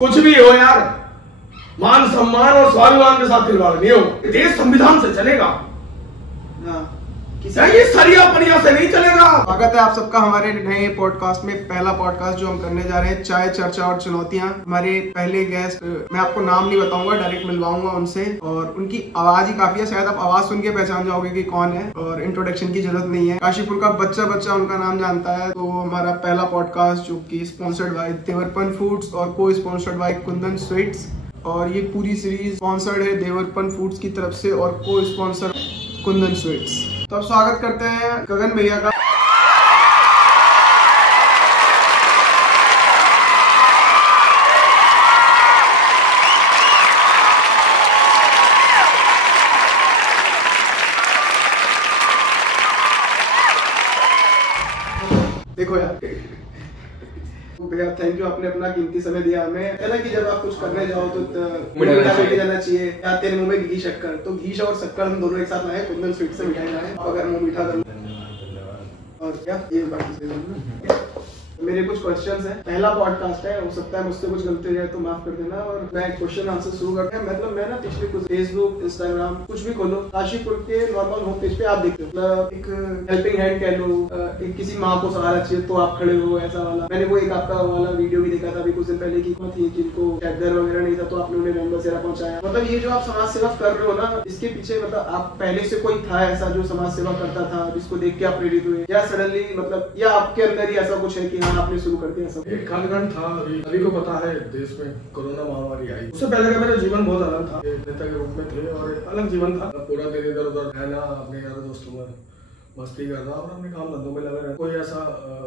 कुछ भी हो यार, मान सम्मान और स्वाभिमान के साथ खिलवाड़ नहीं हो। देश संविधान से चलेगा, ये सरिया परिया से नहीं चलेगा। स्वागत है आप सबका हमारे नए पॉडकास्ट में। पहला पॉडकास्ट जो हम करने जा रहे हैं, चाय चर्चा और चुनौतियां। हमारे पहले गेस्ट, मैं आपको नाम नहीं बताऊंगा, डायरेक्ट मिलवाऊंगा उनसे, और उनकी आवाज ही काफी है, शायद आप आवाज सुन के पहचान जाओगे कि कौन है, और इंट्रोडक्शन की जरूरत नहीं है। काशीपुर का बच्चा उनका नाम जानता है। तो हमारा पहला पॉडकास्ट जो की स्पॉन्सर्ड बाय देवरपन फूड्स और को स्पॉन्सर्ड बाय कुंदन स्वीट्स, और ये पूरी सीरीज स्पॉन्सर्ड है देवरपन फूड्स की तरफ से और को स्पॉन्सर कुंदन स्वीट्स। तो अब स्वागत करते हैं गगन भैया का। देखो यार भैया, थैंक यू, आपने अपना कीमती समय दिया हमें। है ना कि जब आप कुछ करने जाओ तो मीठा लेके जाना चाहिए, या तेरे मुंह में घी शक्कर, तो घी और शक्कर हम दोनों एक साथ लाए, कुंदन स्वीट से मिठाई लाए, अगर मुंह मीठा कर और क्या ये बात। मेरे कुछ क्वेश्चंस हैं, पहला पॉडकास्ट है, हो सकता है मुझसे कुछ गलती रहे तो माफ कर देना। और मैं क्वेश्चन आंसर शुरू करते हैं। मतलब मैं ना पिछले कुछ फेसबुक, इंस्टाग्राम, कुछ भी खोलो, काशीपुर के नॉर्मल होम पेज पे आप देखते हो, मतलब एक हेल्पिंग हैंड कह लो, एक किसी माँ को सहारा चाहिए तो आप खड़े हो, ऐसा वाला। मैंने वो एक आपका वाला वीडियो भी देखा था अभी कुछ दिन पहले की थी, जिनको घर वगैरह नहीं था तो आपने उन्हें रंग बसेरा पहुंचाया। मतलब ये जो आप समाज सेवा कर रहे हो ना, इसके पीछे मतलब आप पहले से कोई था ऐसा जो समाज सेवा करता था, जिसको देख के आप प्रेरित हुए, या सडनली मतलब, या आपके अंदर ही ऐसा कुछ है कि हाँ आपने शुरू कर दिया? एक कालखंड था, अभी को पता है, देश में कोरोना महामारी आई। उससे पहले का मेरा जीवन बहुत अलग था, नेता के रूप में थे और अलग जीवन था। पूरा दिन इधर उधर रहना, अपने यारों दोस्तों में मस्ती करना और अपने काम धंधों में लगा रहना। कोई ऐसा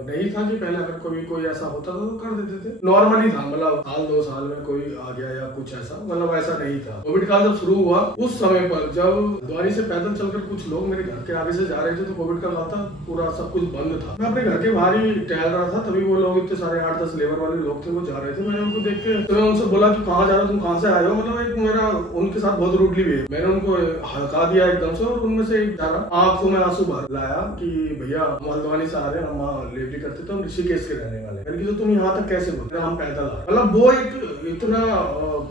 नहीं था कि पहले अगर कोई ऐसा होता तो कर देते थे, नॉर्मली था। मतलब साल 2 साल में कोई आ गया या कुछ ऐसा, मतलब ऐसा नहीं था। कोविड काल जब शुरू हुआ उस समय पर, जब द्वारी से पैदल चलकर कुछ लोग मेरे घर के आगे से जा रहे थे, तो कोविड का काल था, पूरा सब कुछ बंद था। मैं अपने घर के बाहर ही टहल रहा था, तभी वो लोग, इतने सारे 8-10 लेबर वाले लोग थे, वो जा रहे थे। मैंने उनको देख के, तो मैं उनसे बोला कि कहाँ जा रहे हो, तुम कहाँ से आए हो? मतलब एक मेरा उनके साथ बहुत रूडली भी, मैंने उनको हड़का दिया एकदम से, और उनमें से एक आंखों में आंसू भर लाया कि भैया हम हल्द्वानी से आ रहे हैं, हम वहाँ लेवली करते थे, हम ऋषिकेश के रहने वाले हैं। तो तुम यहाँ तक कैसे बोलते? हम पैदल आए। मतलब वो एक इतना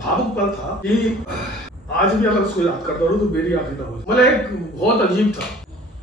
भावुक पल था कि आज भी अगर उसको याद करता हूँ तो मेरी आंखें तक, मतलब एक बहुत अजीब था।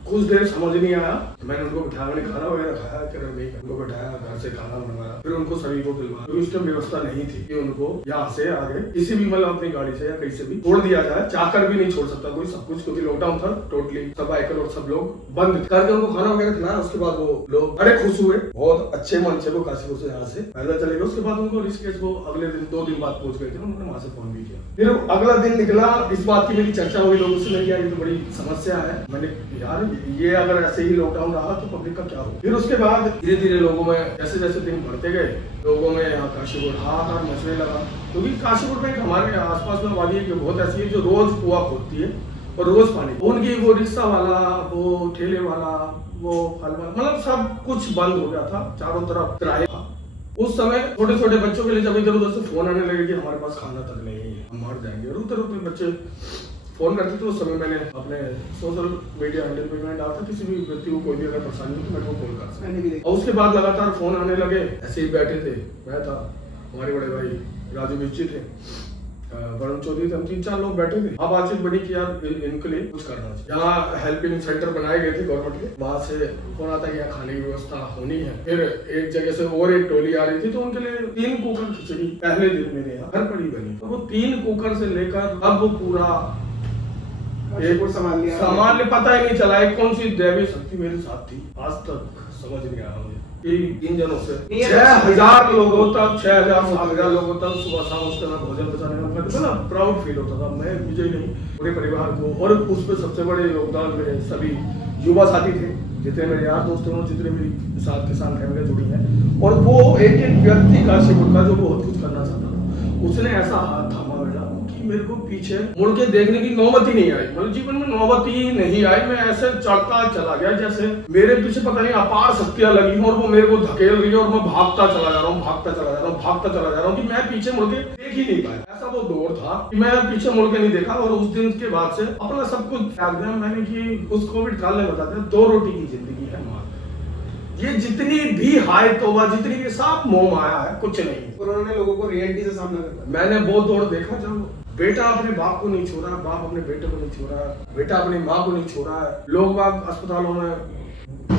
कुछ देर समझ नहीं आया, मैंने उनको बिठाया, मैंने खाना वगैरह खाया, नहीं उनको बिठाया, घर से खाना बनवाया, फिर उनको सभी को खिलवाया। तो उस टाइम व्यवस्था नहीं थी कि उनको यहाँ से आगे किसी भी, मतलब अपनी गाड़ी से या कहीं से भी छोड़ दिया जाए। चाहकर भी नहीं छोड़ सकता कोई, सब कुछ, क्योंकि लॉकडाउन था टोटली, सब आइकल और सब लोग बंद करके उनको खाना वगैरह खिलाया। उसके बाद वो लोग बड़े खुश हुए, बहुत अच्छे मन से वो काशीपुर से यहाँ से पैदल चले गए। उसके बाद उनको ऋषिकेश वो अगले दिन 2 दिन बाद पहुंच गए थे, उन्होंने वहां से फोन भी किया। फिर अगला दिन निकला, इस बात की मेरी चर्चा हुई लोगों से, नहीं यार ये तो बड़ी समस्या है। मैंने यार ये अगर ऐसे ही लॉकडाउन रहा तो पब्लिक का क्या हो। फिर उसके बाद धीरे धीरे लोगों में जैसे जैसे दिन बढ़ते गए, लोगों में यहाँ काशीपुर हाहाकार मचने लगा। क्योंकि काशीपुर में हमारे आसपास में आबादी है बहुत ऐसी है जो रोज कुआं खोदती है और रोज पानी, उनकी वो रिक्शा वाला, वो ठेले वाला, वो फल वाला, मतलब सब कुछ बंद हो गया था, चारों तरफ किराया था। उस समय छोटे छोटे बच्चों के लिए जब इधर उधर से फोन आने लगे कि हमारे पास खाना तक नहीं है, हम मर जाएंगे, और उधर उधर बच्चे फोन करते थे। उस समय मैंने अपने सोशल मीडिया हैंडल पे मैंने डाला था, किसी भी व्यक्ति को कोई भी अगर परेशानी हो तो मेरे को कॉल कर सकते। और उसके बाद लगातार फोन आने लगे। ऐसे ही बैठे थे, मैं था, हमारे बड़े भाई राजू बिच्ची थे, वरुण चौधरी थे, हम 3-4 लोग बैठे थे। अब बातचीत बनी कि यार इनके लिए कुछ करना चाहिए। यहाँ हेल्पिंग सेंटर बनाए गए थे गवर्नमेंट के, वहां से फोन आता कि यहाँ खाने की व्यवस्था होनी है। फिर एक जगह से और एक टोली आ रही थी, तो उनके लिए 3 कुकर खिचड़ी पहले दिन मेरे यहाँ घर पर ही बनी। तो वो 3 कुकर से लेकर अब वो पूरा संभाल लिया, पता ही नहीं चला कौन सी दैवीय शक्ति मेरे साथ थी। आज तक समझ नहीं आया मुझे। 3 जनों से 6000 लोगों तक, 6000-7000 लोगों तक सुबह शाम उसके बाद भोजन पहुंचाने का बड़ा प्राउड फील होता था। मैं मुझे नहीं, पूरे परिवार को, और उस पर सबसे बड़े योगदान मेरे सभी युवा साथी थे, जितने मेरे यार दोस्त हैं, जितने मेरी साथ किसान फैमिली जुड़ी है। और वो एक व्यक्ति काशीपुर का जो बहुत कुछ करना चाहता था, उसने ऐसा हाथ थामा मेरा कि मेरे को पीछे मुड़ के देखने की नौबत ही नहीं आई। मतलब जीवन में नौबत ही नहीं आई। मैं ऐसे चढ़ता चला गया जैसे मेरे पीछे पता नहीं अपार शक्तियां लगी हो और वो मेरे को धकेल रही है, और मैं भागता चला जा रहा हूँ, भागता चला जा रहा हूँ कि मैं पीछे मुड़ के देख ही नहीं पाया। ऐसा वो दौर था कि मैं पीछे मुड़ के नहीं देखा। और उस दिन के बाद से अपना सब कुछ त्याग दिया मैंने, कि उस कोविड काल ने बता दिया 2 रोटी की जिंदगी है माँ। ये जितनी भी हाय तौबा, जितनी भी सब मोह माया है, कुछ नहीं। और उन्होंने लोगों को रियलिटी से सामना करना। मैंने बहुत दौड़ देखा, जब बेटा अपने बाप को नहीं छोड़ा, बाप अपने बेटे को नहीं छोड़ा, बेटा अपनी माँ को नहीं छोड़ा है, लोग बाग अस्पतालों में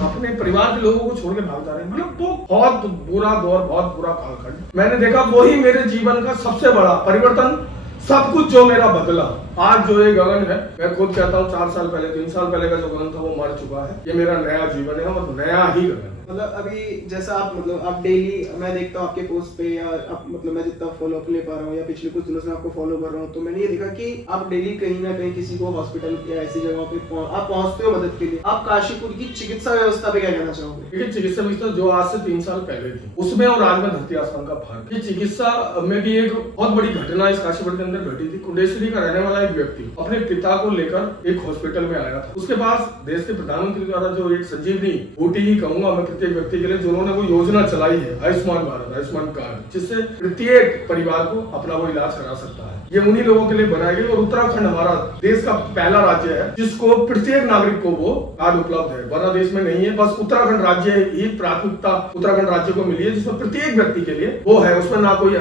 अपने परिवार के लोगों को छोड़ के भाग जा रहे हैं। मतलब वो बहुत बुरा दौर, बहुत बुरा कालखंड मैंने देखा। वही मेरे जीवन का सबसे बड़ा परिवर्तन, सब कुछ जो मेरा बदला। आज जो ये गगन है, मैं खुद कहता हूँ 4 साल पहले, 3 साल पहले का जो गगन था वो मर चुका है। ये मेरा नया जीवन है और नया ही गगन है। मतलब अभी जैसा आप मतलब आप डेली, मैं देखता हूँ आपके पोस्ट पे, या आप मतलब मैं जितना फॉलो अप ले पा रहा हूँ या पिछले कुछ दिनों से आपको फॉलो कर रहा हूँ, तो मैंने ये देखा कि आप डेली कहीं ना कहीं किसी को हॉस्पिटल या ऐसी जगहों पे आप पहुंचते हो मदद के लिए। आप काशीपुर की चिकित्सा व्यवस्था पे क्या कहना चाहोगे? देखिए, चिकित्सा व्यवस्था जो आज से 3 साल पहले थी, उसमें और आज में धरती आसमान का फर्क। ये चिकित्सा में भी एक बहुत बड़ी घटना इस काशीपुर के अंदर घटी थी। कुंडेश्वरी का रहने वाला एक व्यक्ति अपने पिता को लेकर एक हॉस्पिटल में आया था। उसके पास देश के प्रधानमंत्री द्वारा जो एक संजीवनी बूटी ही कहूंगा मैं प्रत्येक व्यक्ति के लिए, जो उन्होंने वो योजना चलाई है, आयुष्मान भारत, आयुष्मान कार्ड, जिससे प्रत्येक परिवार को अपना वो इलाज करा सकता है। ये उन्हीं लोगों के लिए बनाई गई। और उत्तराखंड हमारा देश का पहला राज्य है जिसको प्रत्येक नागरिक को वो कार्ड उपलब्ध है, वरना देश में नहीं है। बस उत्तराखंड राज्य ही प्राथमिकता उत्तराखंड राज्य को मिली है, जिसमें प्रत्येक व्यक्ति के लिए वो है। उसमें ना कोई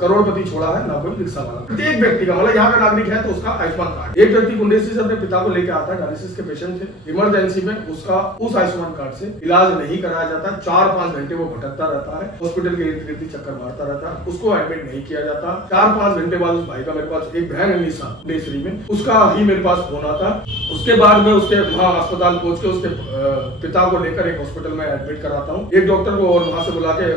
करोड़पति छोड़ा है, ना कोई रिक्शा वाला, प्रत्येक व्यक्ति का, मतलब यहाँ का नागरिक है तो उसका आयुष्मान कार्ड। एक व्यक्ति कुंडेश्वरी से अपने पिता को लेकर आता है, डायलिसिस के पेशेंट थे, इमरजेंसी में उसका उस आयुष्मान कार्ड से इलाज नहीं कराया जाता। 4-5 घंटे वो भटकता रहता है, हॉस्पिटल के इर्द गिर्द चक्कर मारता रहता है, उसको एडमिट नहीं किया जाता। 4-5 घंटे बाद उस भाई का मेरे पास, एक बहन है निशा कुंडेश्वरी में, उसका ही मेरे पास फोन आता। उसके बाद में उसके वहाँ अस्पताल पहुंच के उसके पिता को लेकर एक हॉस्पिटल में एडमिट कराता हूँ। एक डॉक्टर को और वहां से बुला के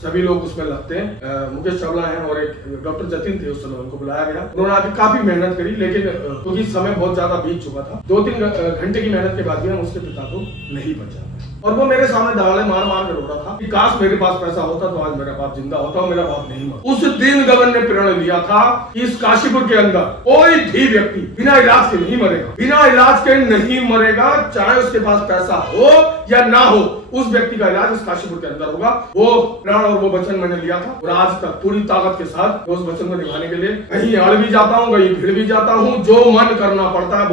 सभी लोग उसमें लगते हैं, मुकेश चावला है और एक डॉक्टर जतिन थे, उस समय उनको बुलाया गया। उन्होंने आके काफी मेहनत करी, लेकिन क्योंकि समय बहुत ज्यादा बीत चुका था, 2-3 घंटे की मेहनत के बाद भी हम उसके पिता को नहीं बचा। और वो मेरे सामने दाड़े मार मार कर रो रहा था कि काश मेरे पास पैसा होता तो आज मेरा बाप जिंदा होता और मेरा बाप नहीं मरता। उस दिन गगन ने प्रण लिया था कि इस काशीपुर के अंदर कोई भी व्यक्ति बिना इलाज के नहीं मरेगा, बिना इलाज के नहीं मरेगा, चाहे उसके पास पैसा हो या ना हो, उस व्यक्ति का इलाज इस काशीपुर के अंदर होगा। वो प्रण और वो वचन मैंने लिया था और आज तक पूरी ताकत के साथ उस वचन को निभाने के लिए कहीं अड़ भी जाता हूँ, कहीं भिड़ भी जाता हूँ। जो मन करना पड़ता है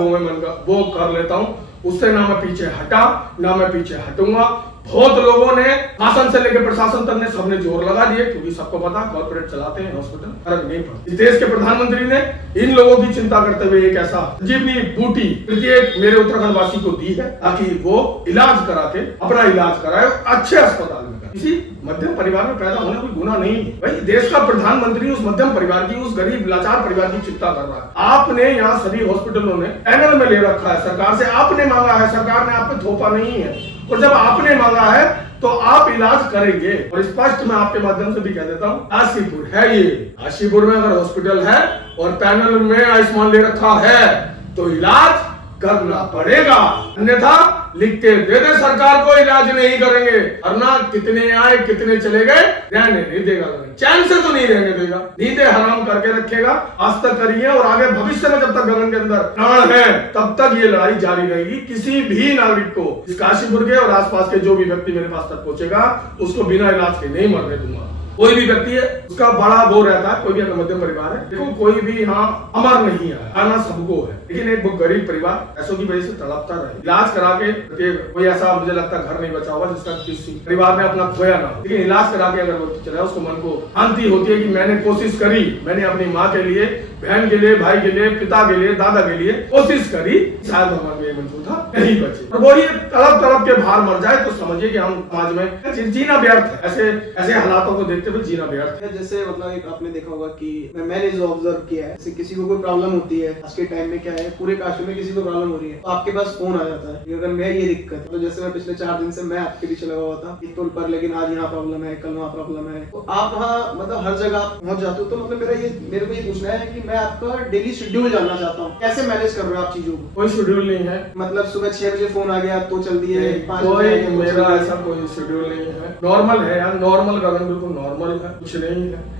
वो कर लेता हूँ। उससे ना मैं पीछे हटा, ना मैं पीछे हटूंगा। बहुत लोगों ने, शासन से लेकर प्रशासन तक ने, सबने जोर लगा दिए, क्योंकि सबको पता कॉर्पोरेट चलाते हैं हॉस्पिटल, फर्क नहीं पड़ता। इस देश के प्रधानमंत्री ने इन लोगों की चिंता करते हुए एक ऐसा संजीवनी बूटी प्रत्येक मेरे उत्तराखंड वासी को दी है, ताकि वो इलाज करा के अपना इलाज कराए अच्छे अस्पताल में। किसी मध्यम परिवार में पैदा होना कोई गुनाह नहीं है भाई। देश का प्रधानमंत्री उस मध्यम परिवार की, उस गरीब लाचार परिवार की चिंता कर रहा है। आपने यहाँ सभी हॉस्पिटलों ने पैनल में ले रखा है सरकार से, आपने मांगा है, सरकार ने आप पे थोपा नहीं है। और जब आपने मांगा है तो आप इलाज करेंगे। और स्पष्ट मैं आपके माध्यम से भी कह देता हूँ, काशीपुर है ये, काशीपुर में अगर हॉस्पिटल है और पैनल में आयुष्मान ले रखा है तो इलाज करना पड़ेगा, अन्यथा लिख के दे दे सरकार को, इलाज नहीं करेंगे। वरना कितने आए कितने चले गए रहने नहीं देगा, चैन से तो नहीं रहने देगा, नींदें हराम करके रखेगा। आज तक करिए और आगे भविष्य में जब तक गगन के अंदर प्राण है तब तक ये लड़ाई जारी रहेगी। किसी भी नागरिक को इस काशीपुर के और आसपास के जो भी व्यक्ति मेरे पास तक पहुंचेगा उसको बिना इलाज के नहीं मरने दूंगा। कोई भी व्यक्ति है उसका बड़ा वो रहता है, कोई भी अगर मध्यम परिवार है, देखो कोई भी यहाँ अमर नहीं है, आना सबको है, लेकिन एक बहुत गरीब परिवार पैसों की वजह से तड़पता रहे। इलाज करा के कोई ऐसा मुझे लगता है घर नहीं बचा होगा जिसका किसी परिवार ने अपना खोया ना हो, लेकिन इलाज करा के अगर वो चला उसको मन को शांति होती है कि मैंने कोशिश करी, मैंने अपनी माँ के लिए, बहन के लिए, भाई के लिए, पिता के लिए, दादा के लिए कोशिश करी, शायद भगवान को ये मंजूर था नहीं बचे। और वो ये तड़प तड़प के बाहर मर जाए तो समझिए कि हम समाज में जीना व्यर्थ है। ऐसे हालातों को देखते हुए जीना व्यर्थ है। जैसे मतलब एक आपने देखा होगा कि मैंने जो ऑब्जर्व किया है, जैसे किसी को कोई प्रॉब्लम होती है, आज के टाइम में क्या है, पूरे काशी में किसी को प्रॉब्लम हो रही है तो आपके पास फोन आ जाता है कि अगर मैं ये दिक्कत, तो जैसे मैं पिछले 4 दिन से मैं आपके पीछे लगा हुआ था एक पुल पर, लेकिन आज यहाँ प्रॉब्लम है, कल वहाँ प्रॉब्लम है, तो आप वहाँ मतलब हर जगह आप पहुंच जाते हो। तो मतलब मेरे को ये पूछना है कि मैं आपका डेली शेड्यूल जानना चाहता हूँ, कैसे मैनेज कर रहे हो आप चीजों को? कोई शेड्यूल नहीं है, मतलब सुबह 6 बजे फोन आ गया तो चल दिए, 5 बजे मेरा ऐसा कोई शेड्यूल नहीं है, नॉर्मल है यार, नॉर्मल गगन बिल्कुल नॉर्मल है, कुछ नहीं है।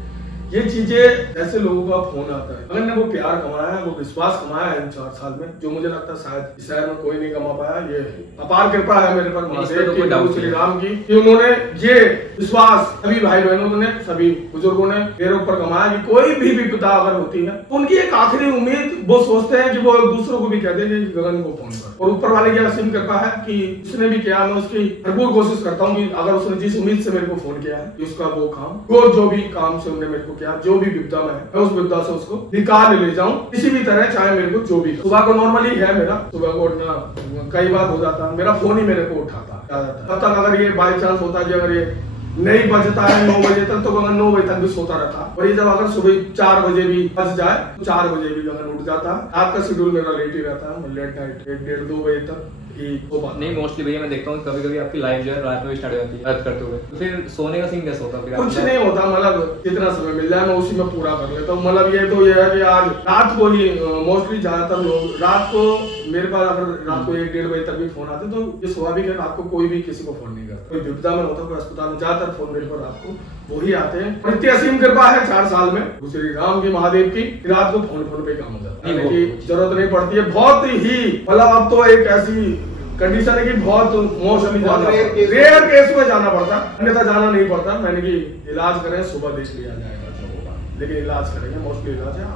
ये चीजें ऐसे लोगों का फोन आता है, अगर ने वो प्यार कमाया है, वो विश्वास कमाया है इन 4 साल में, जो मुझे लगता है शायद इस शहर में कोई नहीं कमा पाया। ये अपार कृपा है मेरे पर महादेव की, प्रभु श्री राम की, कि उन्होंने ये विश्वास सभी भाई बहनों ने, सभी बुजुर्गों ने मेरे ऊपर कमाया कि कोई भी विपदा अगर होती है तो उनकी एक आखिरी उम्मीद वो सोचते हैं कि वो दूसरों को भी कह देंगे कि गगन को फोन कर, और ऊपर वाले की असीम कृपा है कि उसने भी किया। मैं उसकी भरपूर कोशिश करता हूँ कि अगर उसने जिस उम्मीद से मेरे को फोन किया है कि उसका वो काम, वो जो भी काम से उन्होंने मेरे को किया, जो भी विपदा में है, मैं उस विपदा से उसको निकाल ले जाऊं किसी भी तरह, चाहे मेरे को जो भी। सुबह को नॉर्मली है मेरा, सुबह को उठना कई बार हो जाता, मेरा फोन ही मेरे को उठाता। तब तक अगर ये बाई चांस होता कि अगर ये नहीं बजता है 9 बजे तक, तो गगन 9 बजे तक भी सोता रहता, और ये जब अगर सुबह 4 बजे भी बज जाए तो 4 बजे भी गगन उठ जाता है। रात का शेड्यूल मेरा लेट ही रहता है, लेट नाइट 1, 1:30, 2 बजे तक ही सो पाता। नहीं मोस्टली भैया मैं देखता हूँ कभी कभी आपकी लाइफ जो है रात में स्टार्ट हो जाती है अर्थ करते हुए, तो फिर सोने का सीन कैसा होता है? कुछ नहीं होता, मतलब जितना समय मिल जाए मैं उसी में पूरा कर लेता हूँ। मतलब ये तो ये है कि आज रात को ही मोस्टली ज्यादातर लोग रात को मेरे पास अगर रात को 1, 1:30 बजे तक भी फोन आते तो ये स्वाभाविक है, रात को कोई भी किसी को फोन नहीं करता। कोई विपदा में होता, कोई अस्पताल में, ज्यादातर फोन मेरे पर रात को वही आते हैं। इतनी असीम कृपा है 4 साल में श्री राम की, महादेव की, रात को फोन पे काम हो जाता है, जरूरत नहीं पड़ती है। बहुत ही मतलब अब तो एक ऐसी कंडीशन है कि बहुत मोस्टली रेयर केस में जाना पड़ता, अन्यथा जाना नहीं पड़ता। मैंने कि इलाज करें, सुबह देख लिया जाएगा जो होगा, लेकिन इलाज करेंगे, मोस्टली इलाज है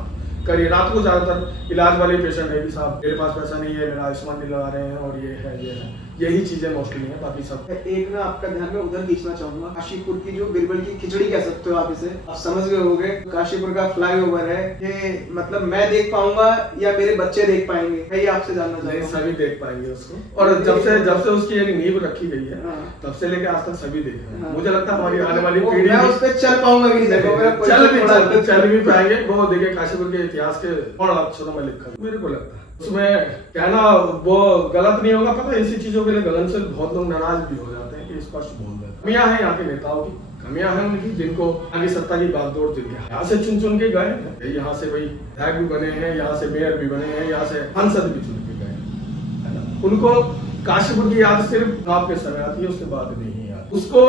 करिए। रात को ज्यादातर इलाज वाले पेशेंट है कि साहब मेरे पास पैसा नहीं है, मेरा आयुष्मान नहीं लगा रहे हैं, और ये है, यही चीजें मोस्टली है, बाकी सब। एक ना आपका ध्यान में उधर खींचना चाहूंगा, काशीपुर की जो बिरबल की खिचड़ी कह सकते हो आप इसे, आप समझ गए होंगे। काशीपुर का फ्लाईओवर है, ये मतलब मैं देख पाऊंगा या मेरे बच्चे देख पाएंगे, मैं ये आपसे जानना चाहूंगा। सभी देख पाएंगे उसको, और जब से उसकी एक नींव रखी गई है तब से लेके आज तक सभी देख रहे हैं। मुझे लगता है हमारी आने वाली पीढ़ी मैं उस पर चल पाऊंगा भी, चल भी पाएंगे। वो देखिए काशीपुर के इतिहास के बड़ा अक्षरों में लिखा, मेरे को लगता है उसमें कहना वो गलत नहीं होगा। पता है इसी चीजों के लिए गगन से बहुत लोग नाराज भी हो जाते हैं कि स्पष्ट बोल देते हैं। कमियां हैं यहाँ के नेताओं की, कमियां हैं उनकी, जिनको आगे सत्ता की बागडोर जिनके यहाँ से चुन के गए हैं, यहाँ से भाई विधायक भी बने हैं, यहाँ से मेयर भी बने हैं, यहाँ से सांसद भी चुन के गए हैं। उनको काशीपुर की याद सिर्फ आपके समय आती है, उसके बाद नहीं आती। उसको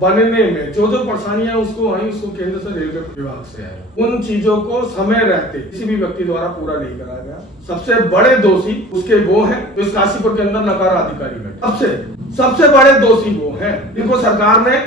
बनने में जो परेशानियां उसको आई, उसको केंद्र से रेलवे विभाग से आई, उन चीजों को समय रहते किसी भी व्यक्ति द्वारा पूरा नहीं कराया गया। सबसे बड़े दोषी उसके वो हैं जो इस काशीपुर के अंदर नकारा अधिकारी बैठे, सबसे बड़े दोषी वो हैं जिनको सरकार ने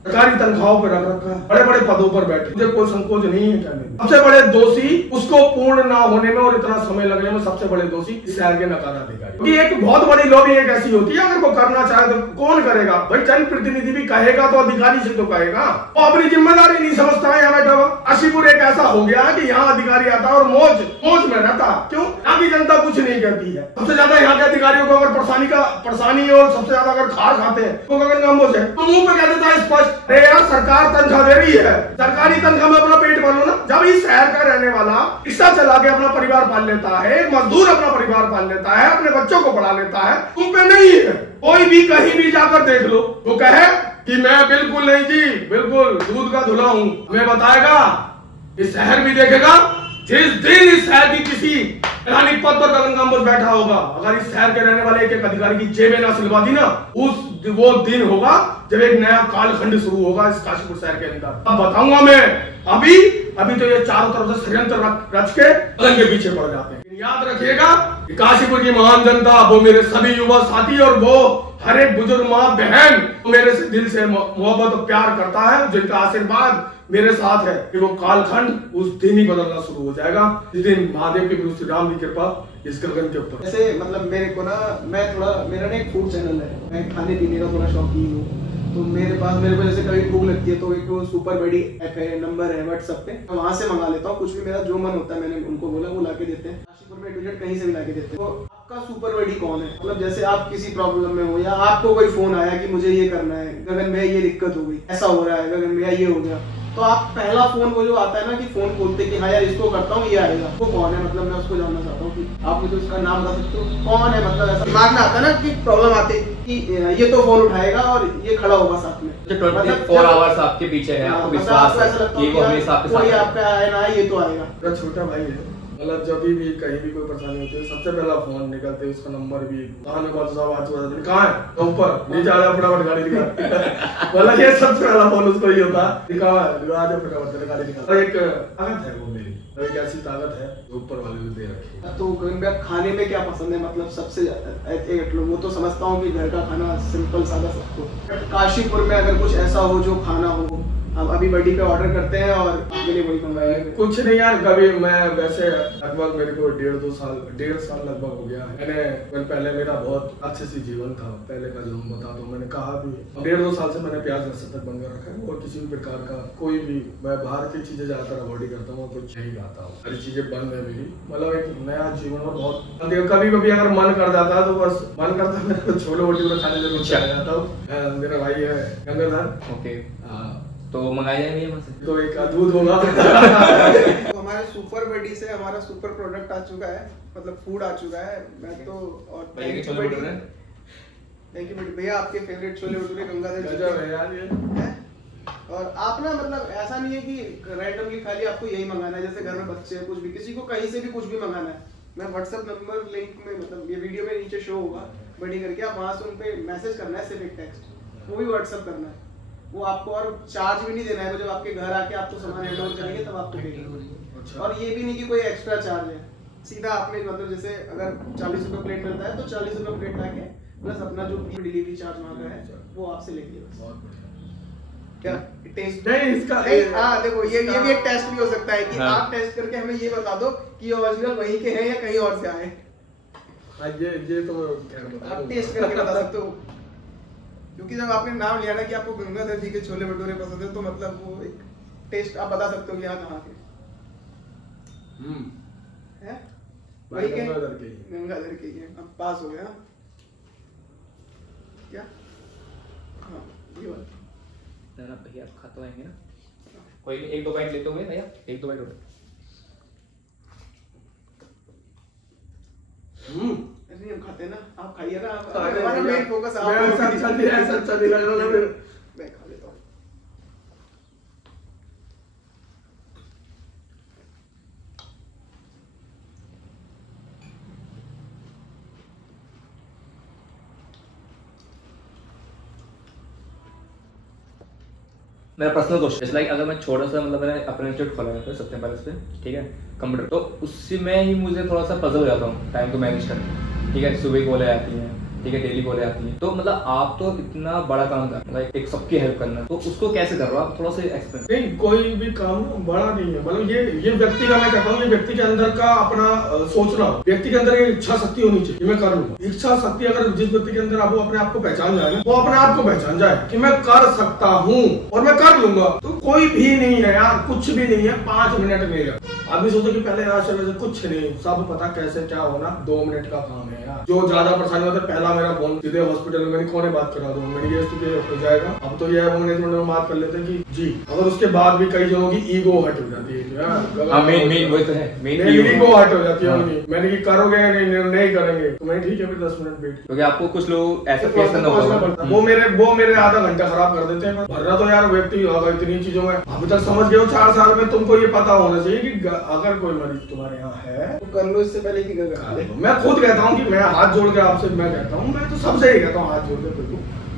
सरकारी तनख्वाहों पर रख रखा है, बड़े बड़े पदों पर बैठे, मुझे कोई संकोच नहीं है कहने में। सबसे बड़े दोषी उसको पूर्ण ना होने में और इतना समय लगने में सबसे बड़े दोषी इस शहर के नकारा अधिकारी। क्योंकि एक बहुत बड़ी लॉबी एक ऐसी होती है, अगर वो करना चाहे तो कौन करेगा भाई? जनप्रतिनिधि भी कहेगा तो अधिकारी से तो कहेगा, वो अपनी जिम्मेदारी नहीं समझता है। यहाँ बैठा हुआ काशीपुर एक ऐसा हो गया कि यहाँ अधिकारी आता है और मौज में रहता। क्यों? यहाँ की जनता कुछ नहीं करती है। सबसे ज्यादा यहाँ के अधिकारियों को अगर परेशानी और सबसे ज्यादा अगर खार खाते हैं तो गगन काम्बोज है, तो मुंह पे कह देता है स्पष्ट, अरे यार सरकार तनख्वाह दे रही है, सरकारी तनख्वाह में अपना पेट भर लो ना। जब इस शहर का रहने वाला रिक्शा चला के अपना परिवार पाल लेता है, मजदूर अपना परिवार पाल लेता है, अपने बच्चों को पढ़ा लेता है, तुम पे नहीं है। कोई भी कहीं भी जाकर देख लो, वो कहे कि मैं बिल्कुल नहीं जी, बिल्कुल दूध का धुला हूं, मैं बताएगा। इस शहर भी देखेगा, जिस दिन इस शहर की किसी प्रधानिक पद पर गगन काम्बोज बैठा होगा, अगर इस शहर के रहने वाले एक अधिकारी की जेबें ना सिलवा दी ना, वो दिन होगा जब एक नया कालखंड शुरू होगा इस काशीपुर शहर के अंदर। अब बताऊंगा मैं, अभी तो ये चारों तरफ से षड्यंत्र रच के गगन के पीछे पड़ जाते हैं। याद रखिएगा कि काशीपुर की महान जनता, वो मेरे सभी युवा साथी और वो हर एक बुजुर्ग माँ बहन मेरे से दिल से मोहब्बत और प्यार करता है, जिनका आशीर्वाद मेरे साथ है कि वो कालखंड उस दिन ही बदलना शुरू हो जाएगा जिस दिन महादेव की प्रभु श्री राम की कृपा इस गगन के ऊपर। जैसे मतलब मेरे को ना, मैं थोड़ा, मेरा ना एक फूड चैनल है, मैं खाने पीने का थोड़ा शौकीन हूँ, तो मेरे को जैसे कभी भूख लगती है तो एक वो सुपर बड़ी ऐप है, नंबर है व्हाट्सएप पे, तो वहां से मंगा लेता हूँ। कुछ भी मेरा जो मन होता है, मैंने उनको बोला, वो लाके देते हैं। काशीपुर में टूलेट कहीं से भी लाके देते हैं। तो आपका सुपर बड़ी कौन है? मतलब जैसे आप किसी प्रॉब्लम में हो या आपको कोई फोन आया कि मुझे ये करना है, गगन भैया ये दिक्कत हो गई, ऐसा हो रहा है, गगन भैया ये हो गया, तो आप पहला फोन वो जो आता है ना कि फोन खोलते कि हाँ यार इसको करता हूँ, ये आएगा, वो कौन है? मतलब मैं उसको जानना चाहता हूँ कि आप मुझे उसका नाम बता सकते हो, कौन है? मतलब ऐसा दिमाग में आता है ना कि प्रॉब्लम आती है कि ये तो फोन उठाएगा और ये खड़ा होगा साथ में, 24 आवर्स आपके पीछे है, आपको विश्वास है कि वो हमेशा आपके साथ है। आपका आए ना, ये तो आएगा। छोटा भाई है, मतलब जब भी कहीं भी कोई परेशानी होती है सबसे पहला फोन निकलते है, उसका नंबर भी कहाँ में बात साहब आज बता कहाँ है तो ऊपर नीचे आ जाओ फटाफट गाड़ी निकाल मतलब ये सबसे पहला फोन उसको ही होता है कहाँ है आ जाओ फटाफट गाड़ी निकाल। एक ताकत है वो मेरी, एक ऐसी ताकत है जो ऊपर वाले ने दे रखी है। तो गोविंद भैया खाने में क्या पसंद है, मतलब सबसे ज्यादा वो तो समझता हूँ कि घर का खाना सिंपल सादा सबको, काशीपुर में अगर कुछ ऐसा हो जो खाना हो हम अभी बडी पे ऑर्डर करते हैं और आपके लिए वही मंगाएंगे। कुछ नहीं यार, कभी मैं वैसे लगभग मेरे को 1.5 साल लगभग हो गया है। मैंने पहले मेरा बहुत अच्छे से जीवन था, पहले का जो हम बता दो, मैंने कहा भी 1.5-2 साल से मैंने प्याज लहसुन तक बंद कर रखा है और किसी भी प्रकार का कोई भी मैं बाहर की चीजें ज्यादातर अवॉइड करता हूँ, कुछ नहीं खाता हूँ, सारी चीजें बंद है मेरी। मतलब एक नया जीवन और बहुत कभी कभी अगर मन कर जाता है तो बस मन करता है मेरे छोले भटूरे खाने जरूर चला जाता हूँ। मेरा भाई है गंगाधर, ओके तो मंगाया जाएंगे वहाँ से तो एक अद्भुत होगा। तो हमारे सुपर बडी से हमारा सुपर प्रोडक्ट आ चुका है, मतलब फूड आ चुका है। मैं तो और थैंक यू भैया, आपके फेवरेट छोले भटूरे गंगाधर गजब है यार ये। और आप ना मतलब ऐसा नहीं है कि रैंडमली खाली आपको यही मंगाना है, जैसे घर में बच्चे हैं कुछ भी, किसी को कहीं से भी कुछ भी मंगाना है, मैं व्हाट्सएप नंबर लिंक में मतलब ये वीडियो में नीचे शो होगा बडी करके, आप वहां से उन पे मैसेज करना है, सिर्फ एक टेक्स्ट, वो भी व्हाट्सएप करना है, वो आपको और चार्ज भी नहीं देना है, जब आपके घर आके आपको सामान हैंड ओवर करेंगे तब आपको देंगे। और ये भी नहीं कि कोई एक्स्ट्रा चार्ज है, सीधा आपने मतलब जैसे अगर 40 रुपए प्लेट मिलता है तो 40 रुपए प्लेट लाके प्लस अपना जो डिलीवरी चार्ज वहाँ का है वो आपसे लेंगे बस। क्या टेस्ट नहीं इसका हाँ देखो ये भी एक टेस्ट भी हो सकता है कि आप टेस्ट करके हमें ये बता दो कि ओरिजिनल वहीं के हैं या कहीं और से आए। ये तो आप टेस्ट करके बता सकते हो, क्योंकि जब आपने नाम लिया ना कि आपको गंगाधर जी के छोले भटूरे पसंद है तो मतलब वो एक टेस्ट आप बता सकते हो कि यहाँ कहाँ के हैं, वही के गंगाधर के ही। अब पास हो गया क्या? हाँ ये वाला ना भैया आप खाते आएंगे ना, कोई नहीं 1-2 बाइट लेते हुए भैया, 1-2 बाइट नहीं हम खाते हैं ना, आप खाइए ना, हमारा मेन फोकस आप अच्छा नहीं लग रहा ना, मैं खा लेता हूँ। मेरा पर्सनल क्वेश्चन इज लाइक, अगर मैं छोटा सा मतलब मैंने अपना इंस्टीट्यूट खोला है सत्यम पैलेस पे, ठीक है, कंप्यूटर, तो उससे मैं ही मुझे थोड़ा सा पजल हो जाता हूँ टाइम को मैनेज करना, ठीक है, सुबह कॉलें आती हैं, ठीक है, डेली कॉलें आती हैं, तो मतलब आप तो इतना बड़ा काम कर लाइक एक सबकी हेल्प करना, तो उसको कैसे कर रहे हो आप, थोड़ा सा एक्सप्लेन। नहीं कोई भी काम बड़ा नहीं है, मतलब ये व्यक्ति का, मैं कहता हूँ ये व्यक्ति के अंदर का अपना सोचना, व्यक्ति के अंदर एक इच्छा शक्ति होनी चाहिए, मैं कर लूंगा। इच्छा शक्ति अगर जिस व्यक्ति के अंदर वो अपने आप को पहचान जाए, वो अपने आप को पहचान जाए कि मैं कर सकता हूँ और मैं कर लूंगा, तो कोई भी नहीं है यार, कुछ भी नहीं है, 5 मिनट में अभी सोचो कि पहले यार चलो कुछ नहीं, सब पता कैसे क्या होना, 2 मिनट का काम है यार। जो ज्यादा परेशानी होता है, पहला मेरा फोन सीधे हॉस्पिटल में मैंने कौन बात करा दूँ, मैंने ये हो जाएगा। अब तो ये वो मैनेजमेंट में बात कर लेते हैं कि जी, अगर उसके बाद भी कई जनों की ईगो हट हो जाती है, मेन वो तो है, मेन ईगो हट हो जाती है। मैंने कि करोगे नहीं करेंगे तो मैं ठीक है फिर 10 मिनट वेट, क्योंकि आपको कुछ लोग ऐसा फेस करना पड़ता है, वो मेरे आधा घंटा खराब कर देते हैं। भरना तो यार व्यक्ति अगर इतनी चीजों में अभी तक समझ गए हो 4 साल में, तुमको ये पता होना चाहिए कि अगर कोई मरीज तुम्हारे यहाँ है तो कर लो, इससे पहले कि मैं खुद कहता हूँ कि मैं हाथ जोड़ के आपसे मैं कहता हूँ, मैं तो सबसे ही कहता हूँ हाथ जोड़ के,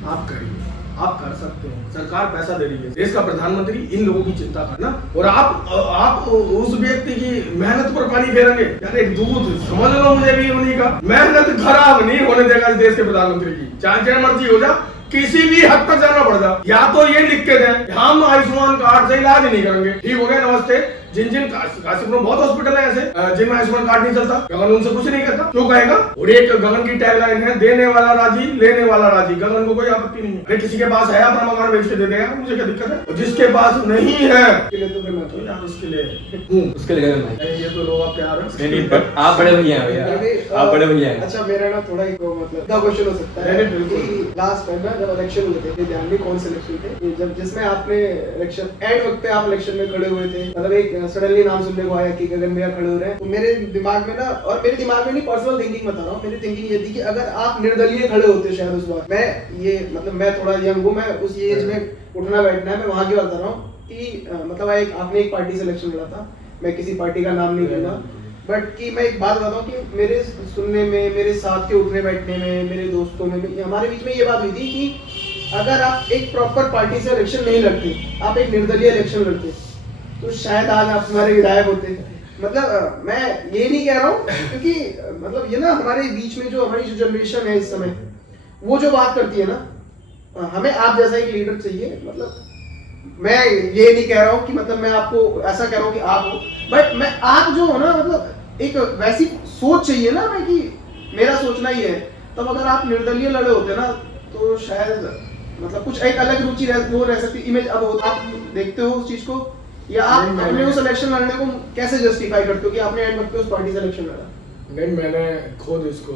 आप करिए, आप कर सकते हैं, सरकार पैसा दे रही है, देश का प्रधानमंत्री इन लोगों की चिंता करना, और आप उस व्यक्ति की मेहनत पर पानी फेरेंगे यार। एक दूध समझ लो मुझे भी उन्हीं का मेहनत खराब नहीं होने देगा इस देश के प्रधानमंत्री की, चाहे क्या मर्जी हो जा, किसी भी हद तक जाना पड़ जा, या तो ये लिख के दें हम आयुष्मान कार्ड से इलाज नहीं करेंगे, ठीक हो गया, नमस्ते। जिन काशीपुर में बहुत हॉस्पिटल है ऐसे जिनमें आयुष्मान कार्ड नहीं चलता, गगन उनसे कुछ नहीं कहता, क्यों कहेगा? और एक गगन की टैगलाइन है, देने वाला राजी लेने वाला राजी, गगन को कोई आपत्ति नहीं है। अरे किसी के पास है अपना मकान बेच के दे देगा, मुझे क्या दिक्कत है, और जिसके पास नहीं है तो यार उसके लिए ये तो लोग प्यार है। आप बड़े भैया हैं, आप बड़े भैया हैं। अच्छा मेरा ना थोड़ा मतलब क्वेश्चन हो सकता है, लास्ट टाइम ना जब इलेक्शन हुए थे, ध्यान नहीं कौन से इलेक्शन थे, जब जिसमें आपने इलेक्शन एंड वक्त पे आप इलेक्शन में खड़े हुए थे, मतलब एक सडनली नाम सुनने को आया कि गगन भैया खड़े हो रहे हैं, तो मेरे दिमाग में ना, और मेरे दिमाग में नहीं, पर्सनल थिंकिंग बता रहा हूँ, मेरी थिंकिंग ये थी कि अगर आप निर्दलीय खड़े होते शायद उस बार, मैं ये मतलब मैं थोड़ा यंग हूँ, मैं उस एज में उठना बैठना है, मैं वहां की बात कर रहा हूँ कि मतलब आपने एक पार्टी से इलेक्शन लड़ा था, मैं किसी पार्टी का नाम नहीं लूंगा, बट कि मैं एक बात बताता हूँ कि मेरे सुनने में, मेरे साथ के उठने बैठने में, मेरे दोस्तों में, हमारे बीच में ये बात हुई थी कि अगर आप एक प्रॉपर पार्टी से इलेक्शन नहीं लड़ते, आप एक निर्दलीय इलेक्शन लड़ते, तो शायद आज आप हमारे विधायक होते। मतलब मैं ये नहीं कह रहा हूँ, क्योंकि मतलब ये ना हमारे बीच में जो हमारी जो जनरेशन है इस समय, वो जो बात करती है ना, हमें आप जैसा एक लीडर चाहिए। मतलब मैं ये नहीं कह रहा हूँ कि मतलब मैं आपको ऐसा कह रहा हूँ कि आप हो, बट मैं आप जो हो ना, मतलब एक वैसी सोच चाहिए ना मैं, कि मेरा सोचना ही है। तब अगर आप निर्दलीय लड़े होते ना, तो शायद मतलब कुछ एक अलग रुचि वो रह सकती, इमेज। अब आप देखते हो उस चीज को, या आप अपने उस इलेक्शन लड़ने को कैसे जस्टिफाई करते हो कि आपने एंड वक्त पे उस पार्टी से इलेक्शन लड़ा? नहीं, मैंने खुद इसको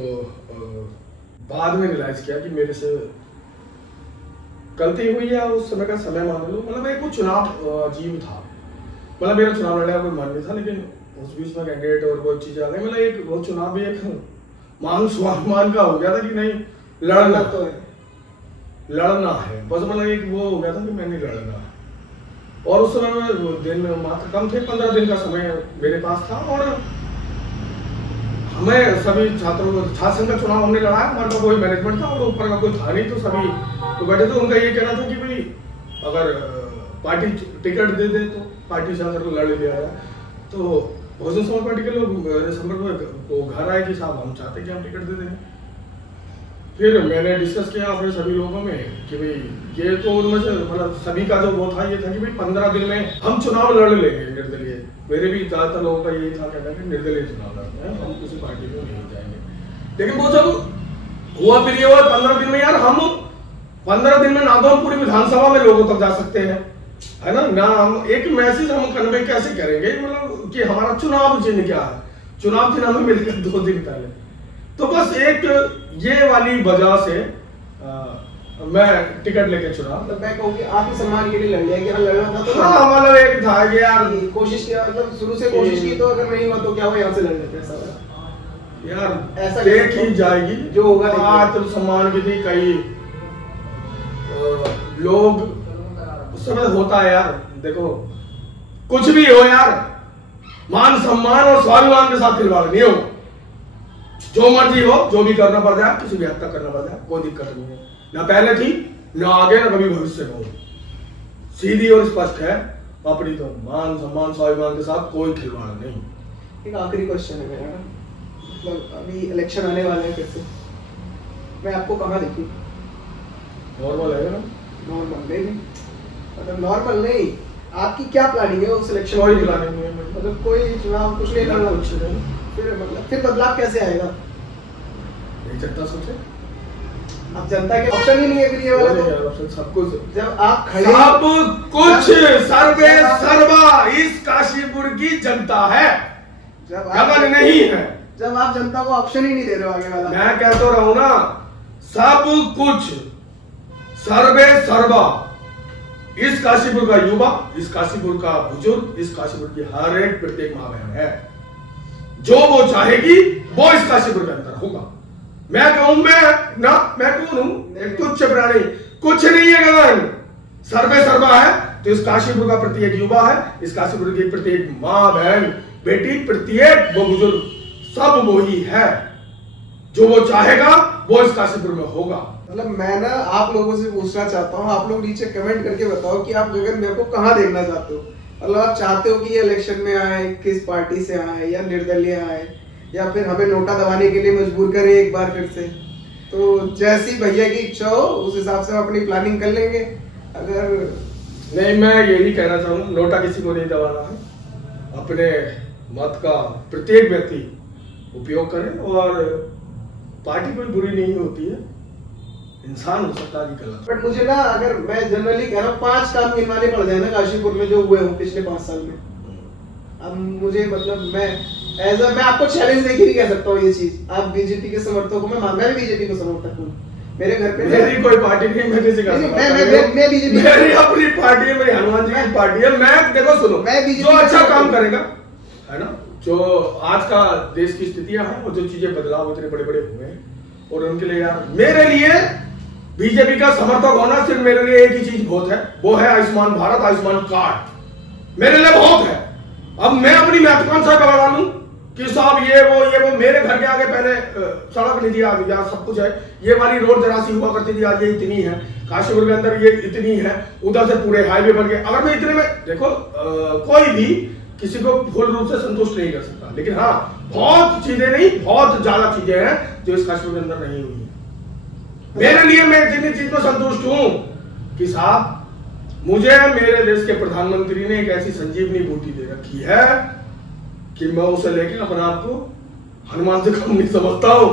बाद में रियलाइज किया कि मेरे से गलती हुई है। उस समय का समय मान लो, मतलब एक वो चुनाव अजीब था। मतलब मेरा चुनाव लड़ने का कोई मन नहीं था, लेकिन उस बीच में कैंडिडेट और कोई चीजें आ गई। मतलब एक वो चुनाव भी एक मान स्वाभिमान का हो गया था कि नहीं लड़ना तो है, लड़ना है बस। मतलब एक वो हो गया था कि मैं नहीं लड़ना। और उस समय में दिन में मात्र कम थे, 15 दिन का समय मेरे पास था। और हमें सभी छात्रों को, छात्र संघ का चुनाव हमने लड़ाया, हमारे पास कोई मैनेजमेंट था और ऊपर का कोई था नहीं, तो सभी तो बैठे थे। उनका ये कहना था कि भाई अगर पार्टी टिकट दे दे तो पार्टी से अगर लड़ लिया जाए। तो बहुजन समाज पार्टी के लोग संपर्क में घर आए कि साहब हम चाहते हैं कि हम टिकट दे देंगे। फिर मैंने डिस्कस किया अपने सभी लोगों में कि भाई ये तो उनमें से मतलब सभी का जो वो था ये था कि भाई 15 दिन में हम चुनाव लड़ लेंगे निर्दलीय। मेरे भी ज्यादातर लोगों का यही था कहना कि निर्दलीय चुनाव लड़ते हैं, हम किसी पार्टी में नहीं जाएंगे। लेकिन वो जब हुआ फिर ये हुआ 15 दिन में, यार हम 15 दिन में ना तो हम पूरी विधानसभा में लोगों तक जा सकते हैं, है ना हम एक मैसेज हम कन्वे कैसे करेंगे, मतलब कि हमारा चुनाव चिन्ह क्या है। चुनाव चिन्ह हमें मिलेगा 2 दिन पहले। तो बस एक ये वाली वजह से मैं टिकट लेके चुना। मतलब मैं कहूँगी आपके सम्मान के लिए लड़ लिया कि हाँ लड़ना था, तो हाँ मतलब एक था कि यार कोशिश किया, मतलब शुरू से कोशिश की, तो अगर नहीं हुआ तो क्या हुआ, यहाँ से लड़ लेते हैं। यार ऐसा देख ही जाएगी जो होगा। आत्मसम्मान विधि कई लोग उस समय होता है यार। देखो कुछ भी हो यार, मान सम्मान और स्वाभिमान के साथ खिलवाड़ नहीं हो। जो मर्जी हो, जो भी करना पड़ जाए, किसी भी हद तक करना पड़ जाए, कोई दिक्कत नहीं है। ना पहले थी, ना आगे, ना कभी भविष्य में हो। सीधी और स्पष्ट है अपनी, तो मान सम्मान स्वाभिमान के साथ कोई खिलवाड़ नहीं। एक आखिरी क्वेश्चन है मेरा, मतलब अभी इलेक्शन आने वाले हैं, कैसे मैं आपको कहाँ देखूं? नॉर्मल है ना? नॉर्मल नहीं, मतलब नॉर्मल नहीं, आपकी क्या प्लानिंग है उस इलेक्शन? कोई प्लानिंग नहीं है, मतलब कोई चुनाव कुछ नहीं करना, कुछ नहीं। फिर मतलब फिर बदलाव कैसे आएगा? जनता सोचे, अब जनता के ऑप्शन ही नहीं है फिर ये वाला। तो सब कुछ जब आप खड़े, सब कुछ सर्वे सर्वा इस काशीपुर की जनता है, जब गगन नहीं है। जब आप जनता को ऑप्शन ही नहीं दे रहे हो आगे वाला। मैं कह तो रहा हूं ना, सब कुछ सर्वे सर्वा इस काशीपुर का युवा, इस काशीपुर का बुजुर्ग, इस काशीपुर की हर एक प्रत्येक माँ बहन है। जो वो चाहेगी वो इस काशीपुर के अंदर होगा। मैं कहूं मैं कौन हूं? एक तुच्छ प्राणी, कुछ नहीं है गगन। सर्वे सर्वा है तो इस काशीपुर का प्रत्येक युवा है, इस काशीपुर की प्रत्येक माँ बहन बेटी, प्रत्येक वो बुजुर्ग, सब वो ही है। जो वो चाहेगा वो इस काशीपुर में होगा। मतलब मैं ना आप लोगों से पूछना चाहता हूँ, आप लोग नीचे कमेंट करके बताओ कि आप गगन मेरे को कहाँ देखना चाहते हो। मतलब आप चाहते हो कि ये इलेक्शन में आए, किस पार्टी से आए, या निर्दलीय आए, या फिर हमें नोटा दबाने के लिए मजबूर करें एक बार फिर से। तो जैसी भैया की इच्छा हो उस हिसाब से हम अपनी प्लानिंग कर लेंगे। अगर नहीं, मैं यही कहना चाहूंगा, नोटा किसी को नहीं दबाना है। अपने मत का प्रत्येक व्यक्ति उपयोग करे, और पार्टी कोई बुरी नहीं होती है, इंसान हो सकता है गलत। बट मुझे ना, अगर मैं जनरली कह रहा हूँ, 5 काम गिनवाने पड़ जाए ना काशीपुर में जो हुए हो पिछले 5 साल में। अब मुझे मतलब मैं आपको चैलेंज देके भी कह सकता हूँ ये चीज। आप बीजेपी के समर्थक हो, मैं भी बीजेपी को समर्थक हूँ। मेरे घर पे मेरी कोई पार्टी नहीं, मैं किसी का मैं बीजेपी, मेरी अपनी पार्टी है, मेरी हनुमान जी की पार्टी है। मैं देखो सुनो, जो अच्छा काम करेगा, है ना, जो आज का देश की स्थितियां हैं, वो जो चीजें बदलाव इतने बड़े बड़े हुए हैं, और उनके लिए यार मेरे लिए बीजेपी का समर्थक होना सिर्फ मेरे लिए एक ही चीज बहुत है, वो है आयुष्मान भारत, आयुष्मान कार्ड मेरे लिए बहुत है। अब मैं अपनी महत्वाकांक्षा बढ़ा लूं, कि साहब ये वो मेरे घर के आगे पहले सड़क नहीं थी, आज यहाँ सब कुछ है, ये वाली रोड जरा सी हुआ करती थी, आज ये इतनी है, काशीपुर के अंदर ये इतनी है, उधर से पूरे हाईवे बन गए। अगर मैं इतने में देखो कोई भी किसी को फुल रूप से संतुष्ट नहीं कर सकता, लेकिन हाँ बहुत चीजें नहीं, बहुत ज्यादा चीजें हैं जो इस काशीपुर के अंदर नहीं हुई है। मेरे लिए मैं जितनी चीज को संतुष्ट हूं कि साहब मुझे मेरे देश के प्रधानमंत्री ने एक ऐसी संजीवनी बूटी दे रखी है कि मैं उसे लेके अपने आप को हनुमान से कम नहीं समझता हूं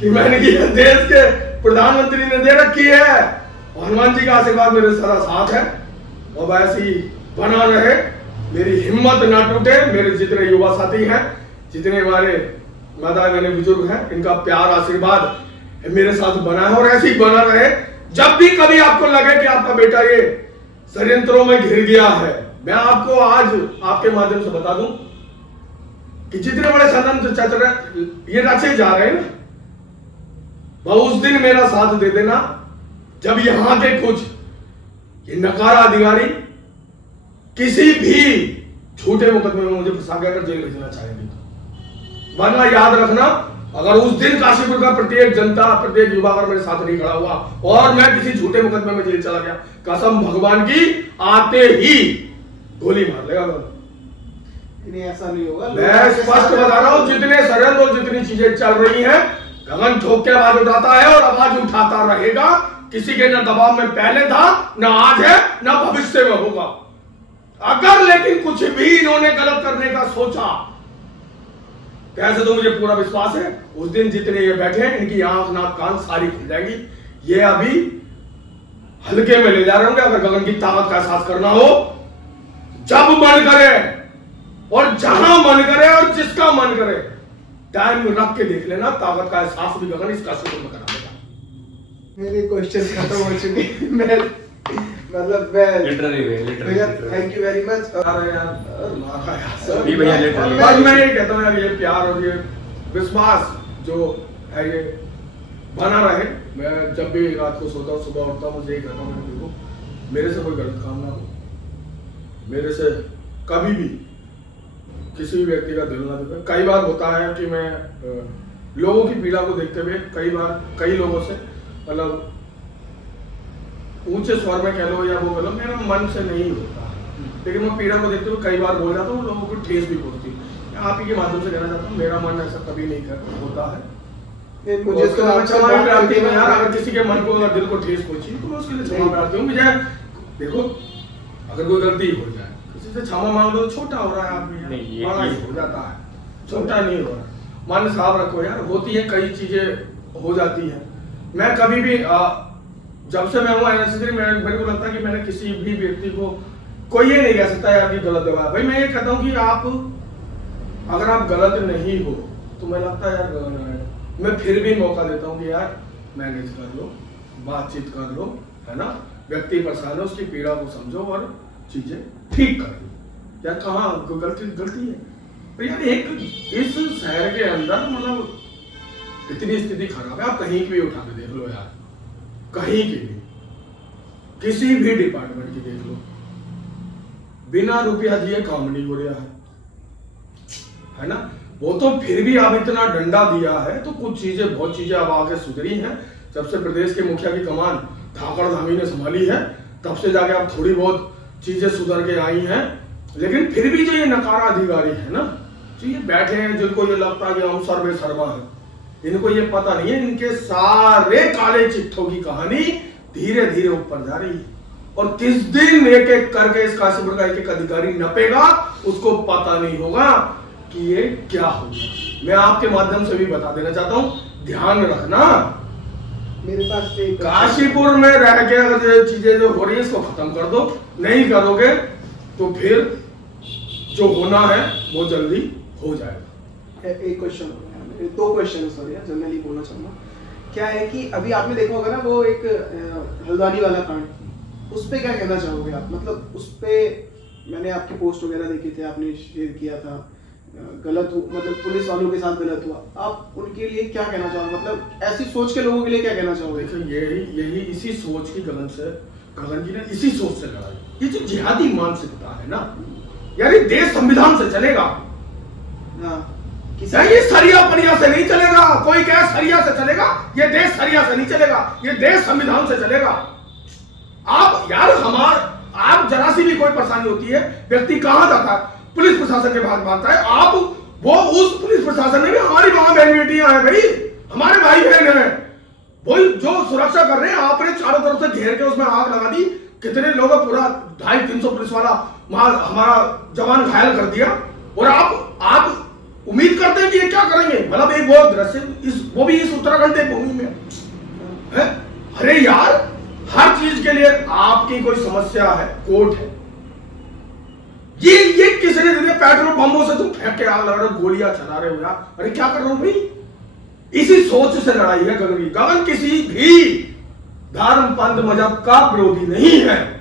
कि मैंने ये देश के प्रधानमंत्री ने दे रखी है, और हनुमान जी का आशीर्वाद मेरे सारा साथ है, और वैसे ही बना रहे, मेरी हिम्मत ना टूटे। मेरे जितने युवा साथी हैं, जितने हमारे माता बहने बुजुर्ग हैं, इनका प्यार आशीर्वाद मेरे साथ बना है और ऐसे ही बना रहे। जब भी कभी आपको लगे कि आपका बेटा ये षड्यंत्रों में घिर गया है, मैं आपको आज आपके माध्यम से बता दूं कि जितने बड़े षड्यंत्र चक्र ये रचे जा रहे हैं ना, वह उस दिन मेरा साथ दे देना जब यहां के कुछ ये नकारा अधिकारी किसी भी झूठे मुकदमे में मुझे फंसा के अगर जेल भेजना चाहेंगे। वरना याद रखना, अगर उस दिन काशीपुर का प्रत्येक जनता, प्रत्येक युवा अगर मेरे साथ नहीं खड़ा हुआ और मैं किसी झूठे मुकदमे में जेल चला गया, कसम भगवान की आते ही गोली मार लेगा। नहीं, ऐसा नहीं होगा। मैं स्पष्ट बता रहा हूं, जितने सरल और जितनी चीजें चल रही हैं, गगन ठोक के आवाज उठाता है और आवाज उठाता रहेगा। किसी के न दबाव में पहले था, न आज है, न भविष्य में होगा। अगर लेकिन कुछ भी इन्होंने गलत करने का सोचा, कैसे तो मुझे पूरा विश्वास है उस दिन जितने ये बैठे हैं, इनकी आंख नाक कान सारी खुल जाएगी। ये अभी हल्के में ले जा रहे होंगे। अगर गगन की ताकत का एहसास करना हो, जब मन करे और जहां मन करे और जिसका मन करे, टाइम रख के देख लेना, ताकत का एहसास भी गगन इसका शुरू में करा देगा। मेरे क्वेश्चन खत्म हो चुके हैं। मैं मतलब भैया थैंक यू वेरी मच। बस मैं ये कहता हूँ यार, ये प्यार और ये विश्वास जो है ये बना रहे। मैं जब भी रात को सोता हूँ, सुबह उठता हूँ, मुझे यही कहता हूँ देखो मेरे से कोई गलत काम ना हो, मेरे से कभी भी किसी भी व्यक्ति का दिल ना दुखे। कई बार होता है कि मैं लोगों की पीड़ा को देखते हुए कई लोगों से मतलब ऊंचे स्वर में कह लो या वो कह लो, मेरा मन से नहीं होता, लेकिन मैं पीड़ा को देखते हुए कई बार बोल जाता हूँ, लोगों को ठेस भी पहुंचती है। आप ही के माध्यम से कहना चाहता हूँ, मेरा मन ऐसा कभी नहीं होता है। मुझे क्षमा प्रार्थी हूँ यार, अगर किसी के मन को अगर दिल को ठेस पहुंची तो मैं उसके लिए क्षमा प्रार्थी हूँ। मुझे देखो अगर कोई गलती हो जाए, किसी से क्षमा मांग लो, छोटा हो रहा है आदमी, बड़ा ही हो जाता है, छोटा नहीं हो रहा। मन साफ रखो यार, होती है कई चीजें हो जाती है। मैं कभी भी जब से मैं हूँ एनएसएस, मेरे को लगता है कि मैंने किसी भी व्यक्ति को कोई ये नहीं कह सकता यार कि गलत है। भाई मैं ये कहता हूँ कि आप अगर आप गलत नहीं हो तो मैं लगता है यार मैं फिर भी मौका देता हूँ कि यार मैनेज कर लो, बातचीत कर लो, है ना। व्यक्ति परेशान है, उसकी पीड़ा को समझो और चीजें ठीक कर लो। यार कहाँ गलती है तो यार एक इस शहर के अंदर मतलब इतनी स्थिति खराब है, आप कहीं की भी उठा के देख लो यार, कहीं की भी, किसी भी डिपार्टमेंट की देख लो, बिना रुपया दिए काम नहीं हो रहा है ना। वो तो फिर भी अब इतना डंडा दिया है तो कुछ चीजें, बहुत चीजें अब आगे सुधरी हैं। जब से प्रदेश के मुखिया की कमान धाकड़ धामी ने संभाली है, तब से जाके अब थोड़ी बहुत चीजें सुधर के आई हैं। लेकिन फिर भी जो ये नकारा अधिकारी है ना, जो ये बैठे हैं, जिनको ये लगता है कि हम सर्वे सर्वा है, इनको ये पता नहीं है इनके सारे काले चिट्ठों की कहानी धीरे धीरे ऊपर जा रही है। और किस दिन एक एक करके इस काशीपुर का एक एक अधिकारी नपेगा, उसको पता नहीं होगा कि ये क्या होगा। मैं आपके माध्यम से भी बता देना चाहता हूं, ध्यान रखना, मेरे पास काशीपुर में रह के अगर ये चीजें जो हो रही है इसको खत्म कर दो। नहीं करोगे तो फिर जो होना है वो जल्दी हो जाएगा। एक क्वेश्चन, दो क्वेश्चन सॉरी जनरली बोलना चाहूंगा। क्या है कि अभी आपने देखा होगा ना वो एक हल्द्वानी वाला कांड, उस पे क्या कहना चाहोगे आप? मतलब उस पे मैंने आपके पोस्ट वगैरह देखे थे, आपने शेयर किया था, गलत हो मतलब पुलिस वालों के साथ गलत हुआ, आप उनके लिए क्या कहना चाहोगे? मतलब ऐसी सोच के लोगों के लिए क्या कहना चाहोगे? यही इसी सोच की गगन की ना इसी सोच से लड़ाई, ये जो जिहादी मानसिकता है ना यार, ये देश संविधान से चलेगा। हाँ। ये सरिया परिया से नहीं चलेगा। कोई क्या सरिया से चलेगा? ये देश सरिया से नहीं चलेगा, ये देश संविधान से चलेगा। आप यार आप जरा सी भी कोई परेशानी होती है, व्यक्ति कहां जाता है? पुलिस प्रशासन के पास भागता है। आप वो उस पुलिस प्रशासन में भी हमारी मां बहन बेटियां हैं भाई, हमारे भाई बहन हैं, वही जो सुरक्षा कर रहे हैं। आपने चारों तरफ से घेर के उसमें आग लगा दी, कितने लोगों पूरा 250-300 पुलिस वाला हमारा जवान घायल कर दिया। और आप उम्मीद करते हैं कि ये क्या करेंगे? मतलब एक वो दृश्य वो भी इस उत्तराखंड के भूमि में है। अरे यार, हर चीज के लिए आपकी कोई समस्या है, कोर्ट है। ये किसने दे दिया? पेट्रोल बम्बों से तुम फेंक के आग लगा रहे हो, गोलियां चला रहे हो यार। अरे क्या कर रहे हो भाई? इसी सोच से लड़ाई है गगन की। गगन किसी भी धर्म पंथ मजहब का विरोधी नहीं है,